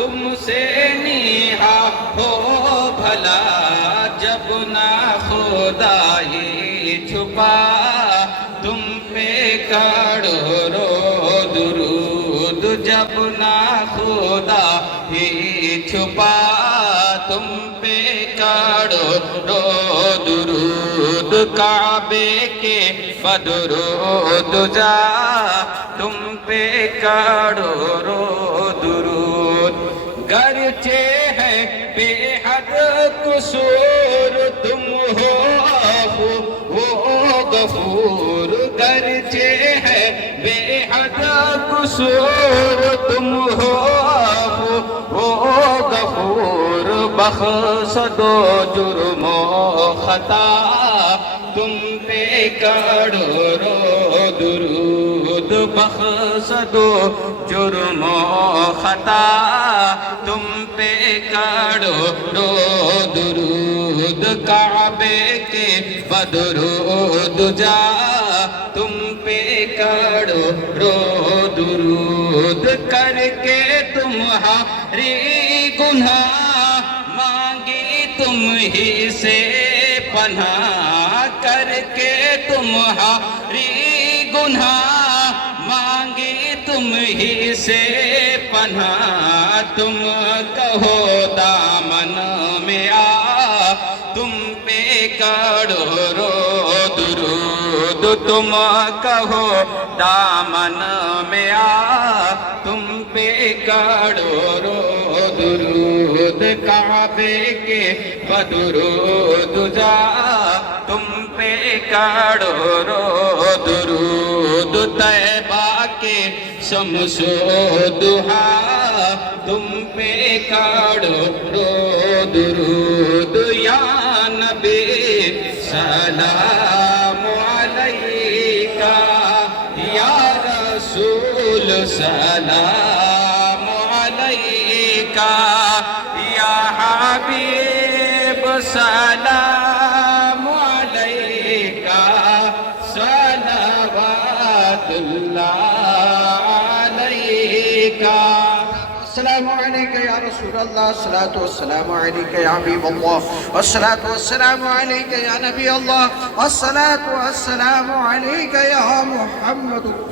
تم سے نیہا ہو بھلا جب نہ خدا ہی چھپا تم پہ کروڑوں درود جب نہ خدا ہی چھپا تم پہ کروڑوں درود کعبے کے بدرود جا تم پہ کروڑوں درود گرچہ ہے بے حد قصور تم ہو عفو و غفور گرچہ ہے بے حد قصور تم ہو عفو و غفور بخش دو جرم و خطا تم پہ کروڑوں درود بخش دو جرم و خطا تم پہ کروڑوں درود کعبے کے بدرود جا تم پہ کروڑوں درود کر کے تمہاری گناہ مانگی تم ہی سے پناہ کر کے تمہاری گناہ مانگی تم ہی سے پناہ تم کہو دامن میں آ تم پہ کروڑوں درود تم کہو دامن میں آ تم پہ کروڑوں درود کعبے کے بدرود جا تم پہ کروڑوں درود طیبہ کے شمس و ضحا تم پہ کروڑوں درود یا نبی سلام علیکہ یا رسول سلام علیکہ یا حبیب سلام علیکہ صلوات اللہ علیکہ السلام عليك يا رسول الله الصلاة والسلام عليك يا حبيب الله والصلاة والسلام عليك يا نبي الله والصلاة والسلام عليك يا محمد